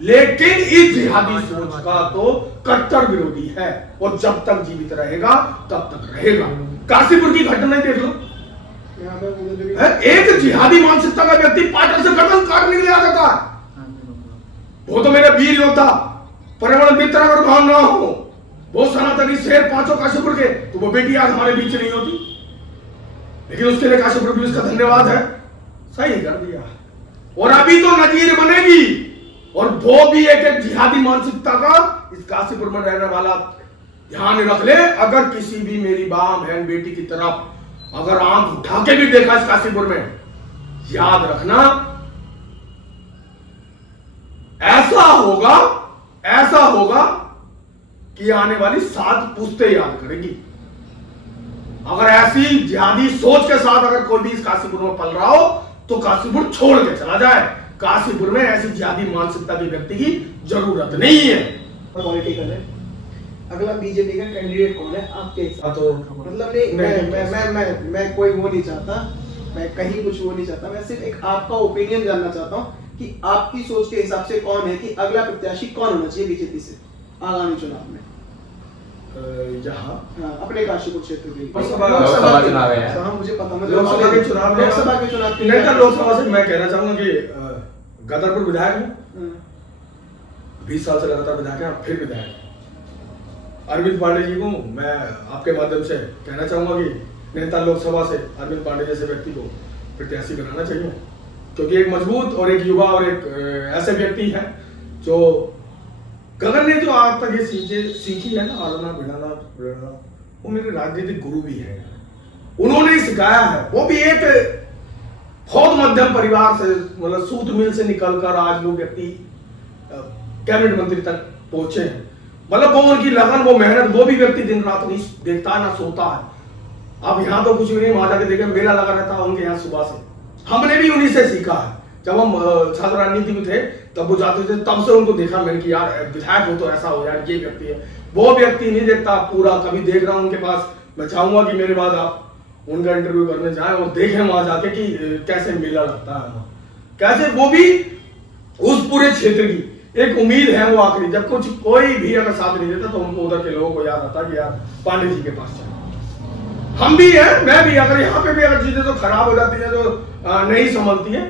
लेकिन इस जिहादी सोच का तो कट्टर विरोधी है, और जब तक जीवित रहेगा तब तक रहेगा। काशीपुर की घटना देख लो, एक जिहादी मानसिकता का व्यक्ति पाटर से गर्दन काटने के लिए आ जाता है। वो तो मेरे वीर योद्धा, पर्यावरण मित्र अगर काम ना हो, वो सनातनी शेर 5 काशीपुर के, तो वो बेटी आज हमारे बीच नहीं होती। लेकिन उसके लिए काशीपुर पुलिस का धन्यवाद है, सही कर दिया। और अभी तो नजीर बनेगी, और वो भी एक जिहादी मानसिकता का इस काशीपुर में रहने वाला ध्यान रख ले। अगर किसी भी मेरी मां बहन बेटी की तरफ अगर आंख उठा के भी देखा इस काशीपुर में, याद रखना ऐसा होगा कि आने वाली 7 पुश्तें याद करेगी। अगर ऐसी जिहादी सोच के साथ अगर कोई भी इस काशीपुर में पल रहा हो, तो काशीपुर छोड़ के चला जाए। काशीपुर में ऐसी जिहादी मानसिकता के व्यक्ति की जरूरत नहीं है। पॉलिटिकल है, अगला बीजेपी का कैंडिडेट कौन है आपके हिसाब? तो मतलब नहीं, मैं कोई वो नहीं चाहता, मैं कहीं कुछ वो नहीं चाहता, मैं सिर्फ एक आपका ओपिनियन जानना चाहता हूँ कि आपकी सोच के हिसाब से कौन है कि अगला प्रत्याशी कौन होना चाहिए बीजेपी से आगामी चुनाव में? यहाँ अपने काशीपुर क्षेत्र के लोकसभा चुनाव है। हाँ, मुझे पता, लोकसभा के चुनाव लोकसभा से मैं कहना चाहूंगा कि गदरपुर विधायक हूँ, 20 साल से लगातार विधायक है, फिर विधायक अरविंद पांडे जी को मैं आपके माध्यम से कहना चाहूंगा कि नैनीताल लोकसभा से अरविंद पांडे जैसे व्यक्ति को प्रत्याशी बनाना चाहिए, क्योंकि एक मजबूत और एक युवा और एक ऐसे व्यक्ति है जो गगन ने जो आज तक ये सीखी है ना, आड़ना भिड़ाना, वो मेरे राजनीतिक गुरु भी है, उन्होंने ही सिखाया है। वो भी एक बहुत मध्यम परिवार से, मतलब सूत मिल से निकलकर आज वो व्यक्ति कैबिनेट मंत्री तक पहुंचे हैं। मतलब वो उनकी लगन, वो मेहनत, वो भी व्यक्ति दिन रात नहीं देखता ना सोता है। अब यहाँ तो कुछ भी नहीं, वहां जाके देखे मेला लगा रहता है उनके यहाँ सुबह से। हमने भी उन्हीं से सीखा है, जब हम छात्र राजनीति में थे तब वो जाते थे, तब से उनको देखा मैंने कि यार विधायक हो तो ऐसा हो, यार ये व्यक्ति है। वो व्यक्ति नहीं देखता पूरा, कभी देख रहा हूं उनके पास। मैं चाहूंगा कि मेरे बाद आप उनका इंटरव्यू करने जाएं और देखें वहां जाके कि कैसे मेला लगता है, कैसे वो भी उस पूरे क्षेत्र की एक उम्मीद है। वो आखिरी जब कुछ कोई भी अगर साथ नहीं देता तो उनको उधर के लोगों को याद आता कि यार पांडे जी के पास चलो। हम भी हैं, मैं भी, अगर यहाँ पे भी अगर चीजें तो खराब हो जाती है, तो नहीं संभलती है,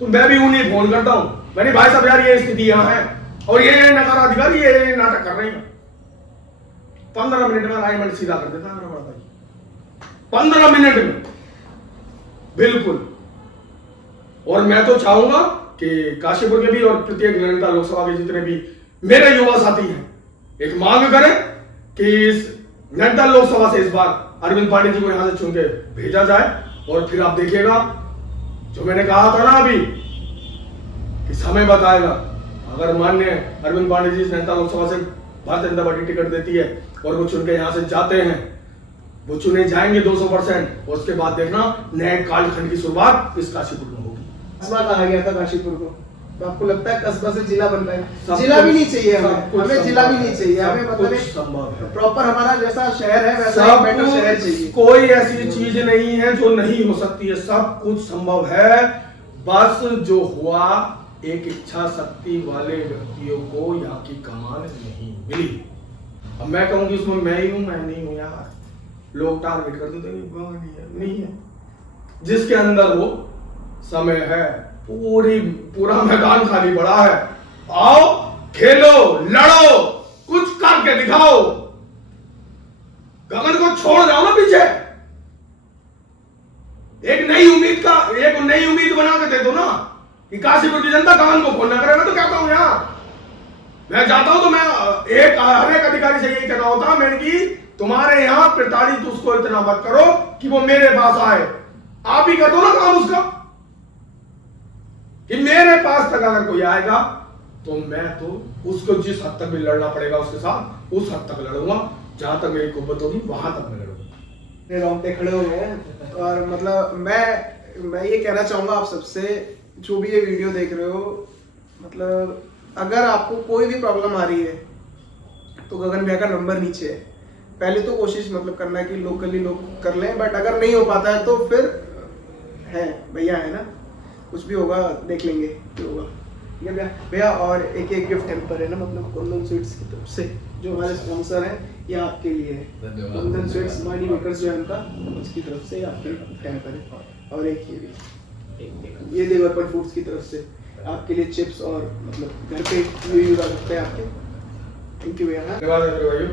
तो मैं भी उन्हें फोन करता हूँ, मैंने भाई साहब यार ये स्थिति यहाँ है और ये नकार अधिकारी ये नाटक कर रहे हैं। 15 मिनट में अलाइनमेंट सीधा कर देता है 15 मिनट में, बिल्कुल। और मैं तो चाहूंगा कि काशीपुर के भी और प्रत्येक नैनीताल लोकसभा के जितने भी मेरे युवा साथी हैं, एक मांग करें कि इस नैनीताल लोकसभा से इस बार अरविंद पांडे जी को यहां से चुन के भेजा जाए। और फिर आप देखिएगा, जो मैंने कहा था ना अभी कि समय बताएगा। अगर मान्य अरविंद पांडे जी इस नैनीताल लोकसभा से भारतीय जनता पार्टी टिकट देती है और वो चुन के यहां से जाते हैं, वो चुने जाएंगे 200%, और उसके बाद देखना नए कालखंड की शुरुआत इस काशीपुर में होगी। कस्बा कहा गया था काशीपुर को, तो आपको लगता है कस्बा से जिला बन पाएगा? जिला भी नहीं चाहिए हमें जिला भी नहीं चाहिए हमें, मतलब प्रॉपर हमारा जैसा शहर है वैसा एक बेटर शहर चाहिए। कोई ऐसी चीज नहीं है जो नहीं हो सकती है, सब कुछ संभव है। बस जो हुआ, एक इच्छा शक्ति वाले व्यक्तियों को यहाँ की कमान नहीं मिली। अब मैं कहूँ कि उसमें मैं ही हूं, मैं नहीं हूं यार, लोग टारगेट करते थे नहीं है। जिसके अंदर वो समय है, पूरा मैदान खाली पड़ा है, आओ खेलो लड़ो, कुछ करके दिखाओ। गगन को छोड़ जाओ ना एक नई उम्मीद बना के दे दो ना कि काशीपुर की जनता कान को खोलना करे। मैं तो कहता हूँ यहाँ मैं जाता हूँ तो मैं हर एक अधिकारी से यही कहना होता है मैंने कि तुम्हारे यहाँ प्रताड़ित उसको इतना मत करो कि वो मेरे पास आए। आप ही कर दो ना काम उसका कि मेरे पास तक अगर कोई आएगा तो मैं तो उसको जिस हद तक भी लड़ना पड़ेगा उसके साथ उस हद तक लड़ूंगा, जहां तक मेरी कुव्वत होगी वहां तक मैं लड़ूंगा। रोंगटे खड़े हो गए। और मतलब मैं ये कहना चाहूंगा आप सबसे जो भी ये वीडियो देख रहे हो, मतलब अगर आपको कोई भी प्रॉब्लम आ रही है तो गगन भैया का नंबर नीचे है। पहले तो कोशिश मतलब करना है कि लोकली लोग कर लें, बट अगर नहीं हो पाता है तो फिर है भैया है ना, कुछ भी होगा देख लेंगे क्या होगा। ठीक है भैया। भैया और एक गिफ्ट हैम्पर है ना, मतलब कुंदन स्वीट्स की तरफ से जो हमारे स्पॉन्सर हैं, ये आपके लिए है। कुंदन स्वीट्स मानी मेकर्स जो है उनका, उसकी तरफ से आपके हैम्पर है। और एक ये भी ये देवरपन फूड्स की तरफ से आपके लिए चिप्स और मतलब घर पे ये यूज आ सकते हैं आपके। थैंक यू भैया। धन्यवाद भाइयों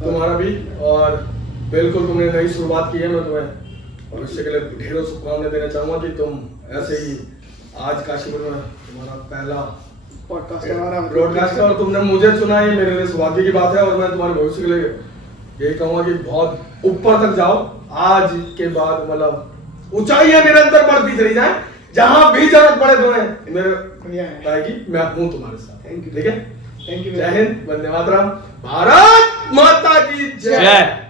तुम्हारा भी, और बिल्कुल तुमने नई शुरुआत की है। मैं तुम्हें भविष्य के लिए ढेरों शुभकामनाएं देना चाहूंगा कि तुम ऐसे ही आज काशीपुर में तुम्हारा पहला ब्रॉडकास्ट और तुमने मुझे चुना, ये मेरे लिए सौभाग्य की बात है। और मैं तुम्हारे भविष्य के लिए यही कहूंगा कि बहुत ऊपर तक जाओ। आज के बाद मतलब ऊंचाइयां निरंतर बढ़ती चली जाए, जहां भी जरूरत पड़े तुम्हें मेरे आएगी, मैं हूं तुम्हारे साथ। Thank you. ठीक है, थैंक यू। जय हिंद, वंदे मातरम, भारत माता की जय।